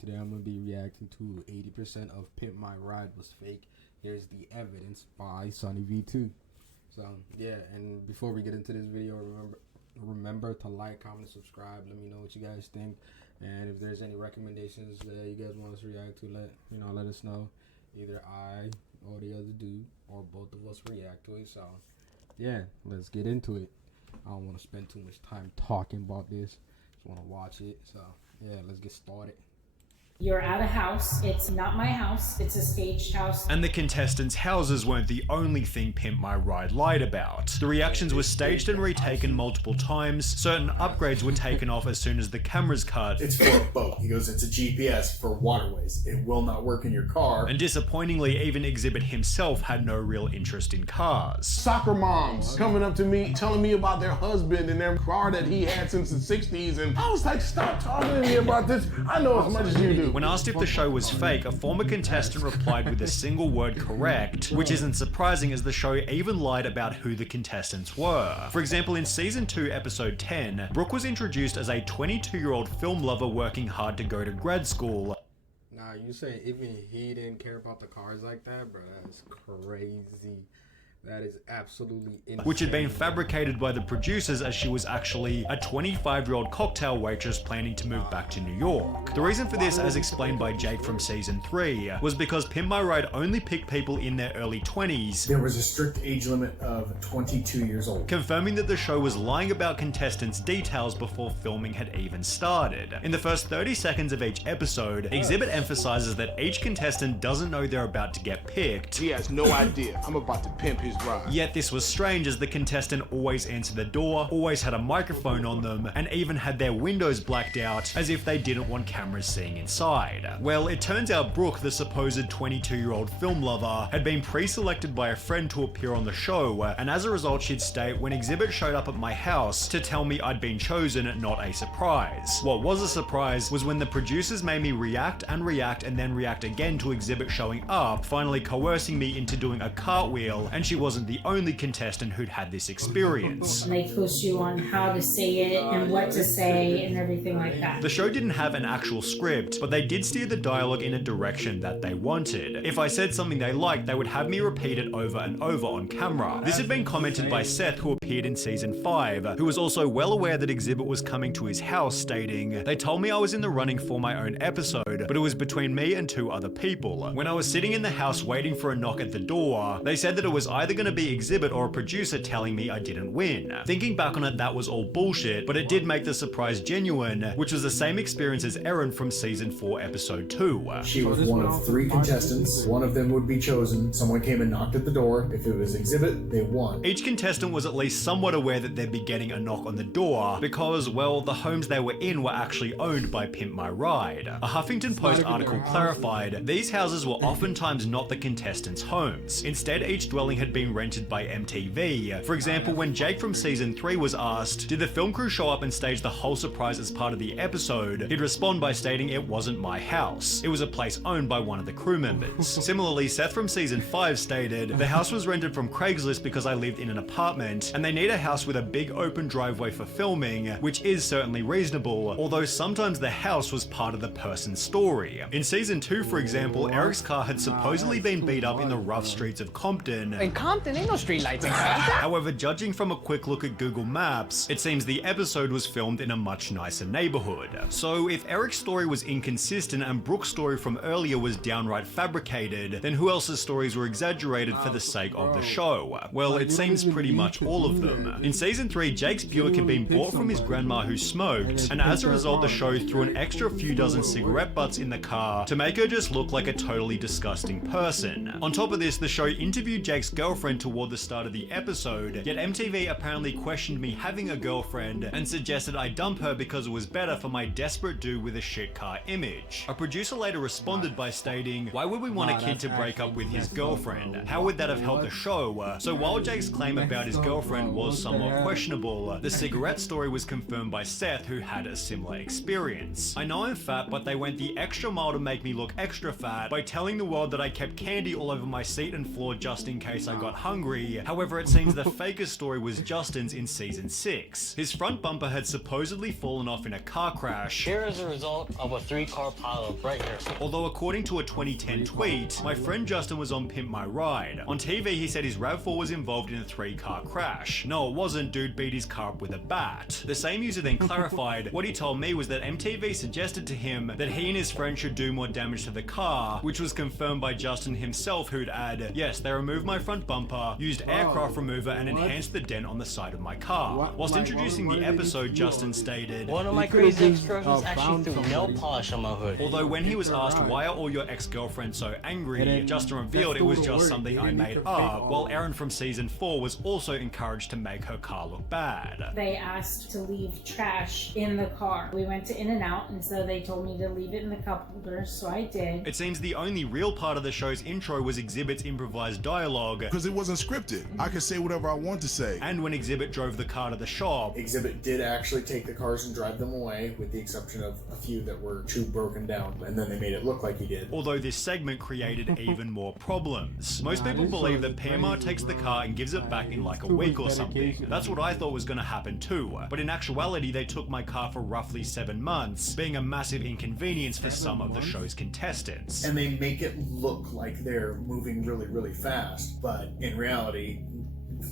Today I'm going to be reacting to 80% of Pimp My Ride Was Fake. Here's the evidence by Sonny V2. So yeah, and before we get into this video, remember to like, comment, and subscribe. Let me know what you guys think, and if there's any recommendations that you guys want us to react to, let us know. Either I or the other dude or both of us react to it. So yeah, let's get into it. I don't want to spend too much time talking about this. Just want to watch it. So yeah, let's get started. You're at a house. It's not my house. It's a staged house. And the contestants' houses weren't the only thing Pimp My Ride lied about. The reactions were staged and retaken multiple times. Certain upgrades were taken off as soon as the cameras cut. It's for a boat. He goes, it's a GPS for waterways. It will not work in your car. And disappointingly, even Exhibit himself had no real interest in cars. Soccer moms coming up to me, telling me about their husband and their car that he had since the 60s. And I was like, stop talking to me about this. I know as much as you do. When asked if the show was fake, a former contestant replied with a single word correct, which isn't surprising as the show even lied about who the contestants were. For example, in season 2, episode 10, Brooke was introduced as a 22-year-old film lover working hard to go to grad school. Nah, you say even he didn't care about the cars like that, bro? That's crazy. That is absolutely insane. Which had been fabricated by the producers as she was actually a 25-year-old cocktail waitress planning to move back to New York. The reason for this, as explained by Jake from season 3, was because Pimp My Ride only picked people in their early 20s. There was a strict age limit of 22 years old. Confirming that the show was lying about contestants' details before filming had even started. In the first 30 seconds of each episode, Exhibit emphasizes that each contestant doesn't know they're about to get picked. He has no idea. I'm about to pimp his ride. Yet this was strange as the contestant always answered the door, always had a microphone on them, and even had their windows blacked out as if they didn't want cameras seeing inside. Well, it turns out Brooke, the supposed 22-year-old film lover, had been pre-selected by a friend to appear on the show, and as a result she'd state, when Exhibit showed up at my house to tell me I'd been chosen, not a surprise. What was a surprise was when the producers made me react and then react again to Exhibit showing up, finally coercing me into doing a cartwheel, and she wasn't the only contestant who'd had this experience. And they coach you on how to say it and what to say and everything like that. The show didn't have an actual script, but they did steer the dialogue in a direction that they wanted. If I said something they liked, they would have me repeat it over and over on camera. This had been commented by Seth, who appeared in season 5, who was also well aware that Exhibit was coming to his house, stating, "They told me I was in the running for my own episode, but it was between me and 2 other people. When I was sitting in the house waiting for a knock at the door, they said that it was either going to be Exhibit or a producer telling me I didn't win. Thinking back on it, that was all bullshit, but it did make the surprise genuine, which was the same experience as Erin from season 4, episode 2. She was one of 3 contestants. One of them would be chosen. Someone came and knocked at the door. If it was Exhibit, they won. Each contestant was at least somewhat aware that they'd be getting a knock on the door because, well, the homes they were in were actually owned by Pimp My Ride. A Huffington Post article clarified, these houses were oftentimes not the contestants' homes. Instead, each dwelling had been rented by MTV. For example, when Jake from season 3 was asked, did the film crew show up and stage the whole surprise as part of the episode, he'd respond by stating it wasn't my house. It was a place owned by one of the crew members. Similarly, Seth from season 5 stated, the house was rented from Craigslist because I lived in an apartment, and they need a house with a big open driveway for filming, which is certainly reasonable, although sometimes the house was part of the person's story. In season 2, for example, Eric's car had supposedly been beat up in the rough streets of Compton. In Compton, ain't no street lights in Compton. However, judging from a quick look at Google Maps, it seems the episode was filmed in a much nicer neighborhood. So if Eric's story was inconsistent and Brooke's story from earlier was downright fabricated, then who else's stories were exaggerated for the sake of the show? Well, it seems pretty much all of them. In season 3, Jake's Buick had been bought from his grandma who smoked, and as a result the show threw an extra few dozen cigarette butts in the car to make her just look like a totally disgusting person. On top of this, the show interviewed Jake's girlfriend toward the start of the episode, yet MTV apparently questioned me having a girlfriend and suggested I dump her because it was better for my desperate dude with a shit car image. A producer later responded by stating, why would we want a kid to break up with his girlfriend? How would that have helped the show? So while Jake's claim about his girlfriend was somewhat questionable, the cigarette story was confirmed by Seth, who had a similar experience. I know I'm fat, but they went the extra mile to make me look extra fat by telling the world that I kept candy all over my seat and floor just in case I got got hungry. However, it seems the fakest story was Justin's in season 6. His front bumper had supposedly fallen off in a car crash. Here is the result of a 3-car pileup right here. Although according to a 2010 tweet, my friend Justin was on Pimp My Ride. On TV, he said his RAV4 was involved in a 3-car crash. No, it wasn't. Dude beat his car up with a bat. The same user then clarified, what he told me was that MTV suggested to him that he and his friend should do more damage to the car, which was confirmed by Justin himself, who'd add, yes, they removed my front bumper, used aircraft remover, and enhanced the dent on the side of my car. Whilst introducing the episode, Justin stated, one of my crazy ex-girlfriends actually threw nail polish on my hood. Although when he was asked why are all your ex-girlfriends so angry, Justin revealed it was just something I made up, while Erin from season 4 was also encouraged to make her car look bad. They asked to leave trash in the car. We went to In-N-Out, and so they told me to leave it in the cup holder, so I did. It seems the only real part of the show's intro was Exhibit's improvised dialogue, because it wasn't scripted. I could say whatever I want to say. And when Exhibit drove the car to the shop, Exhibit did actually take the cars and drive them away, with the exception of a few that were too broken down, and then they made it look like he did. Although this segment created even more problems. Most people believe that PMR takes the car and gives it back in like a week or something. That's what I thought was going to happen too, but in actuality they took my car for roughly 7 months, being a massive inconvenience for some of the show's contestants. And they make it look like they're moving really, really fast, but in reality,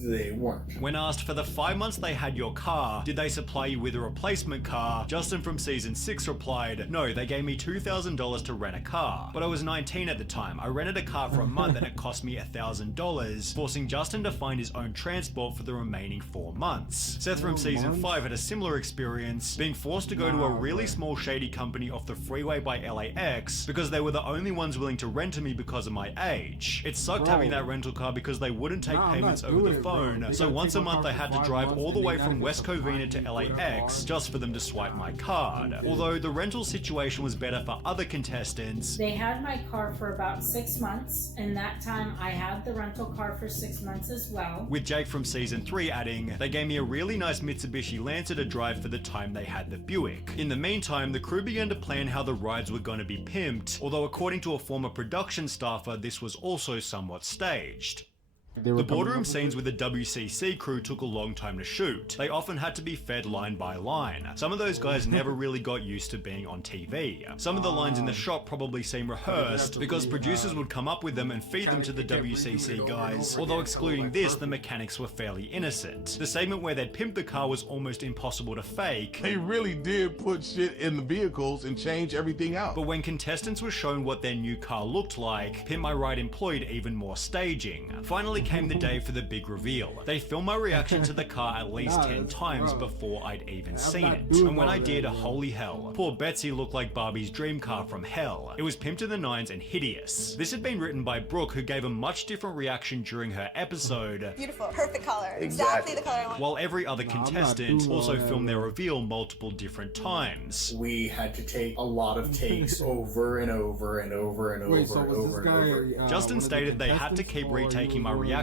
they weren't. When asked for the 5 months they had your car, did they supply you with a replacement car, Justin from season 6 replied, no, they gave me $2,000 to rent a car. But I was 19 at the time. I rented a car for a month and it cost me $1,000, forcing Justin to find his own transport for the remaining 4 months. Seth from season 5 had a similar experience, being forced to go to a really small shady company off the freeway by LAX because they were the only ones willing to rent to me because of my age. It sucked having that rental car because they wouldn't take payments over the phone, so once a month I had to drive all the way from West Covina to LAX just for them to swipe my card. Although the rental situation was better for other contestants. They had my car for about 6 months, and that time I had the rental car for 6 months as well. With Jake from season 3 adding, they gave me a really nice Mitsubishi Lancer to drive for the time they had the Buick. In the meantime, the crew began to plan how the rides were going to be pimped, although according to a former production staffer, this was also somewhat staged. The boardroom scenes with the WCC crew took a long time to shoot. They often had to be fed line by line. Some of those guys never really got used to being on TV. Some of the lines in the shop probably seem rehearsed because producers would come up with them and feed them to the WCC guys, although excluding this, the mechanics were fairly innocent. The segment where they'd pimp the car was almost impossible to fake. They really did put shit in the vehicles and change everything out. But when contestants were shown what their new car looked like, Pimp My Ride employed even more staging. Finally came the day for the big reveal. They filmed my reaction to the car at least 10 times before I'd even seen it. And when I did, holy hell. Poor Betsy looked like Barbie's dream car from hell. It was pimped to the nines and hideous. This had been written by Brooke, who gave a much different reaction during her episode. Beautiful, perfect color. Exactly the color I want. While every other contestant also filmed their reveal multiple different times. We had to take a lot of takes over and over and over and over and over and over. Justin stated they had to keep retaking my reaction.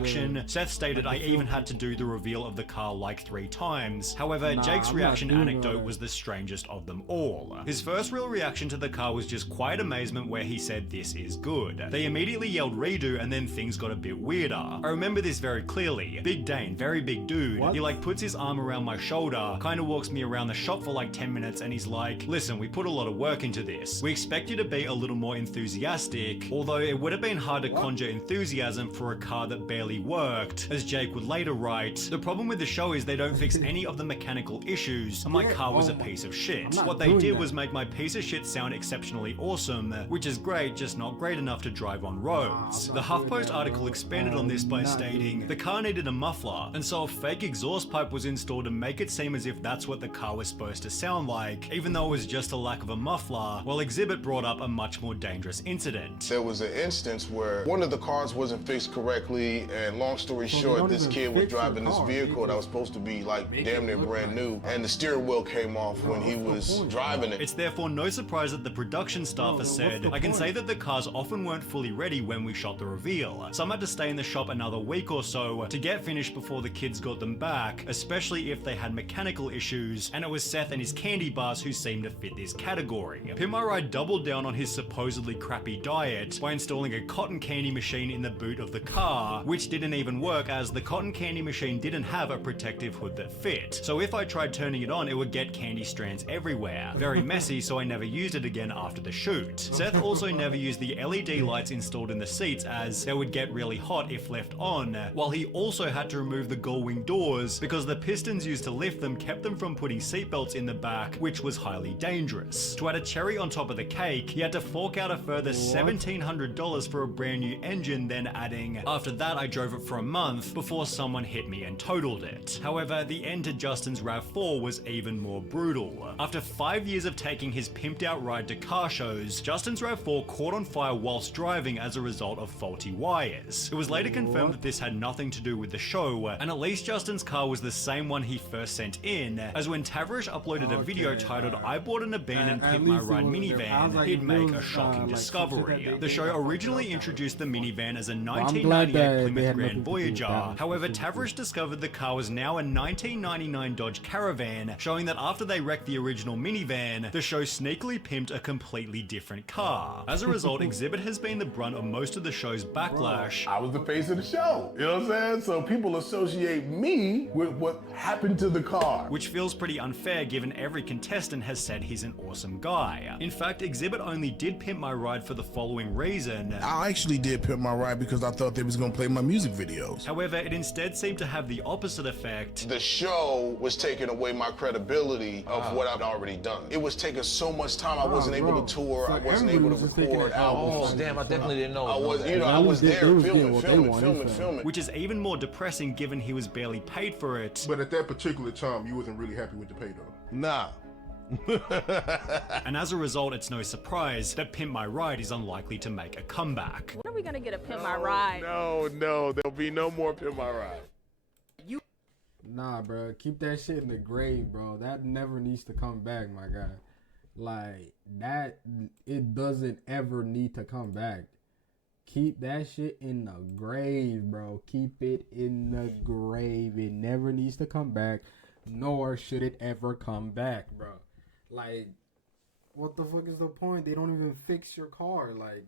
Seth stated I even had to do the reveal of the car like 3 times. However, Jake's reaction anecdote was the strangest of them all. His first real reaction to the car was just quiet amazement where he said this is good. They immediately yelled redo and then things got a bit weirder. I remember this very clearly. Big Dane, very big dude, he like puts his arm around my shoulder, kinda walks me around the shop for like 10 minutes and he's like, listen, we put a lot of work into this. We expect you to be a little more enthusiastic, although it would have been hard to conjure enthusiasm for a car that barely worked, as Jake would later write. The problem with the show is they don't fix any of the mechanical issues, and my car was a piece of shit. What they did was make my piece of shit sound exceptionally awesome, which is great, just not great enough to drive on roads. The HuffPost article expanded on this by stating, the car needed a muffler, and so a fake exhaust pipe was installed to make it seem as if that's what the car was supposed to sound like, even though it was just a lack of a muffler, while Exhibit brought up a much more dangerous incident. There was an instance where one of the cars wasn't fixed correctly, and long story short, this kid was driving this vehicle that was supposed to be like damn near brand new, and the steering wheel came off when he was driving it. It's therefore no surprise that the production staffer said, I can say that the cars often weren't fully ready when we shot the reveal. Some had to stay in the shop another week or so to get finished before the kids got them back, especially if they had mechanical issues, and it was Seth and his candy bars who seemed to fit this category. Pimp My Ride doubled down on his supposedly crappy diet by installing a cotton candy machine in the boot of the car, which which didn't even work as the cotton candy machine didn't have a protective hood that fit. So if I tried turning it on, it would get candy strands everywhere. Very messy, so I never used it again after the shoot. Seth also never used the LED lights installed in the seats as they would get really hot if left on, while he also had to remove the gull-wing doors because the pistons used to lift them kept them from putting seatbelts in the back, which was highly dangerous. To add a cherry on top of the cake, he had to fork out a further $1,700 for a brand new engine, then adding, "After that I drove it for a month before someone hit me and totaled it." However, the end to Justin's RAV4 was even more brutal. After 5 years of taking his pimped out ride to car shows, Justin's RAV4 caught on fire whilst driving as a result of faulty wires. It was later confirmed that this had nothing to do with the show, and at least Justin's car was the same one he first sent in, as when Tavrish uploaded a video titled "I bought an abandoned Pimp My Ride minivan," he'd make a shocking discovery. The show originally introduced the minivan as a 1998 Plymouth Grand Voyager. However, Tavrish discovered the car was now a 1999 Dodge Caravan, showing that after they wrecked the original minivan, the show sneakily pimped a completely different car. As a result, Exhibit has been the brunt of most of the show's backlash. I was the face of the show, you know what I'm saying? So people associate me with what happened to the car. Which feels pretty unfair given every contestant has said he's an awesome guy. In fact, Exhibit only did Pimp My Ride for the following reason. I actually did Pimp My Ride because I thought they was gonna play my music videos. However, it instead seemed to have the opposite effect. The show was taking away my credibility of what I'd already done. It was taking so much time. I wasn't able to tour. I wasn't able to record albums. Oh, damn, I definitely didn't know. I was there filming. Which is even more depressing given he was barely paid for it. But at that particular time, you wasn't really happy with the pay though. Nah. And as a result, it's no surprise that Pimp My Ride is unlikely to make a comeback. When are we gonna get a Pimp My Ride? No, there'll be no more Pimp My Ride. Nah, bro, keep that shit in the grave, bro. That never needs to come back, my guy. Like, that, it doesn't ever need to come back. Keep that shit in the grave, bro. Keep it in the grave. It never needs to come back, nor should it ever come back, bro. Like, what the fuck is the point? They don't even fix your car, like,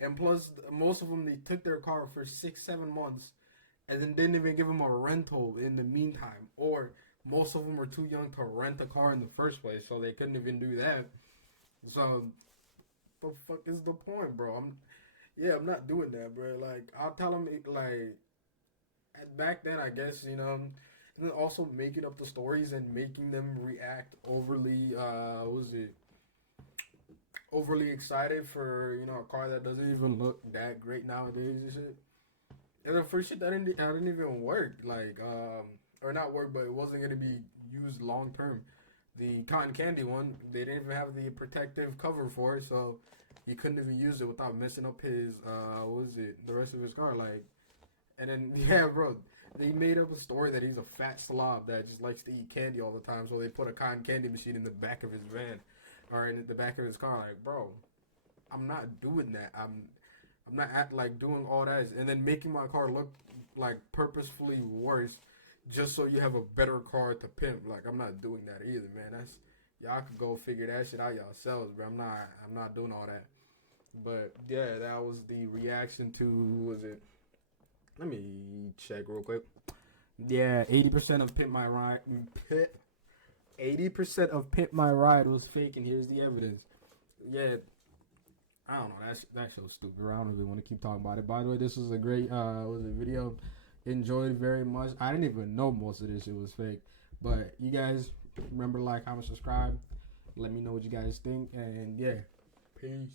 and plus, most of them, they took their car for 6-7 months, and then didn't even give them a rental in the meantime, or most of them were too young to rent a car in the first place, so they couldn't even do that. So, the fuck is the point, bro? I'm not doing that, bro. Like, I'll tell them, like, back then, I guess, you know, and then also making up the stories and making them react overly, overly excited for, you know, a car that doesn't even look that great nowadays and shit. And the first shit that didn't even work, like, or not work, but it wasn't going to be used long term. The cotton candy one, they didn't even have the protective cover for it, so he couldn't even use it without messing up his, the rest of his car, like, and then, yeah, bro, they made up a story that he's a fat slob that just likes to eat candy all the time, so they put a cotton candy machine in the back of his van, or in the back of his car, like, bro, I'm not doing that, I'm not like doing all that, and then making my car look like purposefully worse just so you have a better car to pimp. Like, I'm not doing that either, man. That's, y'all could go figure that shit out yourselves, bro. I'm not doing all that. But yeah, that was the reaction to, who was it? Let me check real quick. Yeah, 80% of Pimp My Ride 80% of Pimp My Ride was fake, and here's the evidence. Yeah, I don't know. That show's stupid. I don't even want to keep talking about it. By the way, this was a great video. Enjoyed it very much. I didn't even know most of this shit was fake. But you guys remember, like, comment, subscribe. Let me know what you guys think. And yeah, peace.